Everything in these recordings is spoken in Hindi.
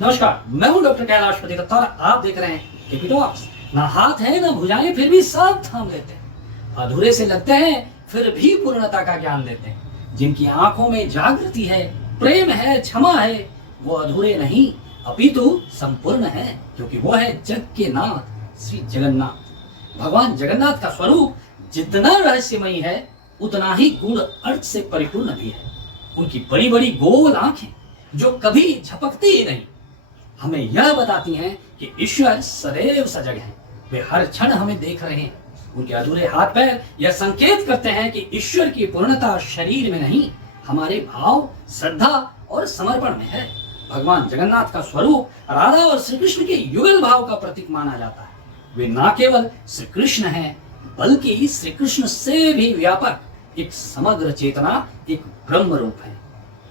नमस्कार, मैं हूं डॉक्टर कैलाशपति दत्ता और आप देख रहे हैं केपी टॉक्स। ना हाथ है ना भुजाएं, फिर भी सब थाम लेते हैं। अधूरे से लगते हैं, फिर भी पूर्णता का ज्ञान देते हैं। जिनकी आंखों में जागृति है, प्रेम है, क्षमा है, वो अधूरे नहीं अपितु संपूर्ण है, क्योंकि वो है जग के नाथ श्री जगन्नाथ। भगवान जगन्नाथ का स्वरूप जितना रहस्यमयी है, उतना ही गूढ़ अर्थ से परिपूर्ण भी है। उनकी बड़ी बड़ी गोल आंखें जो कभी झपकती ही नहीं, हमें यह बताती हैं कि ईश्वर सदैव सजग हैं। वे हर क्षण हमें देख रहे हैं। उनके अधूरे हाथ पैर यह संकेत करते हैं कि ईश्वर की पूर्णता शरीर में नहीं, हमारे भाव, श्रद्धा और समर्पण में है। भगवान जगन्नाथ का स्वरूप राधा और श्री कृष्ण के युगल भाव का प्रतीक माना जाता है। वे न केवल श्री कृष्ण हैं, बल्कि श्री कृष्ण से भी व्यापक एक समग्र चेतना, एक ब्रह्म रूप है।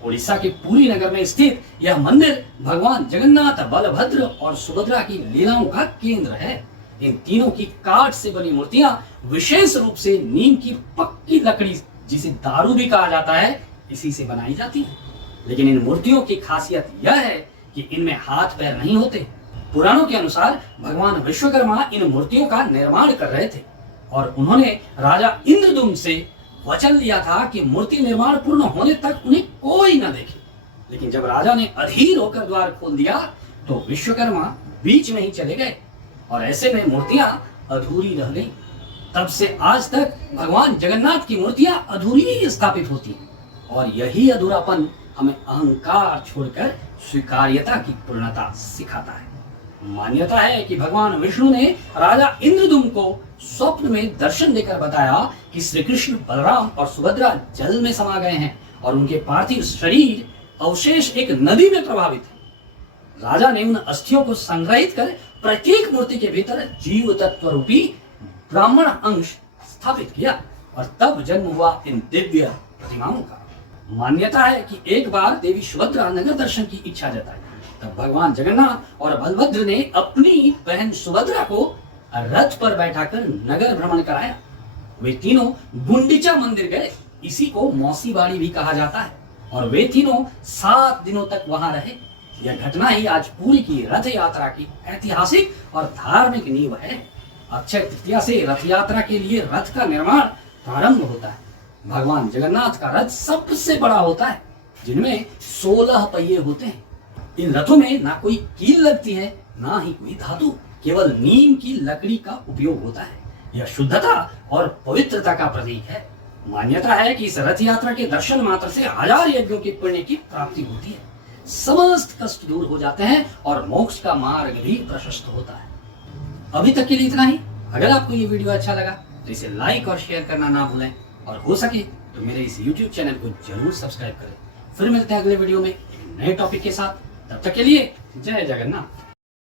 उड़ीसा के पुरी नगर में स्थित यह मंदिर भगवान जगन्नाथ, बलभद्र और सुभद्रा की लीलाओं का केंद्र है। इन तीनों की काठ से बनी मूर्तियां विशेष रूप से नीम की पक्की लकड़ी, जिसे दारू भी कहा जाता है, इसी से बनाई जाती है। लेकिन इन मूर्तियों की खासियत यह है कि इनमें हाथ पैर नहीं होते। पुराणों के अनुसार भगवान विश्वकर्मा इन मूर्तियों का निर्माण कर रहे थे और उन्होंने राजा इंद्रदुम्न से वचन लिया था कि मूर्ति निर्माण पूर्ण होने तक उन्हें कोई न देखे। लेकिन जब राजा ने अधीर होकर द्वार खोल दिया तो विश्वकर्मा बीच में ही चले गए और ऐसे में मूर्तियां अधूरी रह गईं। तब से आज तक भगवान जगन्नाथ की मूर्तियां अधूरी ही स्थापित होती हैं और यही अधूरापन हमें अहंकार छोड़कर स्वीकार्यता की पूर्णता सिखाता है। मान्यता है कि भगवान विष्णु ने राजा इंद्रदुम्न को स्वप्न में दर्शन देकर बताया कि श्री कृष्ण, बलराम और सुभद्रा जल में समा गए हैं और उनके पार्थिव शरीर अवशेष एक नदी में प्रभावित है। राजा ने उन अस्थियों को संग्रहित कर प्रत्येक मूर्ति के भीतर जीव तत्व रूपी ब्राह्मण अंश स्थापित किया और तब जन्म हुआ इन दिव्य प्रतिमाओं का। मान्यता है कि एक बार देवी सुभद्रा नगर दर्शन की इच्छा जताई। तब भगवान जगन्नाथ और बलभद्र ने अपनी बहन सुभद्रा को रथ पर बैठाकर नगर भ्रमण कराया। वे तीनों गुंडीचा मंदिर गए, इसी को मौसी बाड़ी भी कहा जाता है, और वे तीनों 7 दिनों तक वहां रहे। यह घटना ही आज पूरी की रथ यात्रा की ऐतिहासिक और धार्मिक नींव है। अक्षय तृतीया से रथ यात्रा के लिए रथ का निर्माण प्रारंभ होता है। भगवान जगन्नाथ का रथ सबसे बड़ा होता है, जिनमें 16 पहिए होते हैं। इन रथों में ना कोई कील लगती है, ना ही कोई धातु, केवल नीम की लकड़ी का उपयोग होता है। यह शुद्धता और पवित्रता का प्रतीक है। मान्यता है कि इस रथ यात्रा के दर्शन मात्र से 1000 यज्ञों की पुण्य की प्राप्ति होती है। समस्त कष्ट दूर हो जाते हैं और मोक्ष का मार्ग भी प्रशस्त होता है। अभी तक के लिए इतना ही। अगर आपको ये वीडियो अच्छा लगा तो इसे लाइक और शेयर करना ना भूलें और हो सके तो मेरे इस YouTube चैनल को जरूर सब्सक्राइब करें। फिर मिलते हैं अगले वीडियो में एक नए टॉपिक के साथ। तब तक के लिए जय जगन्नाथ।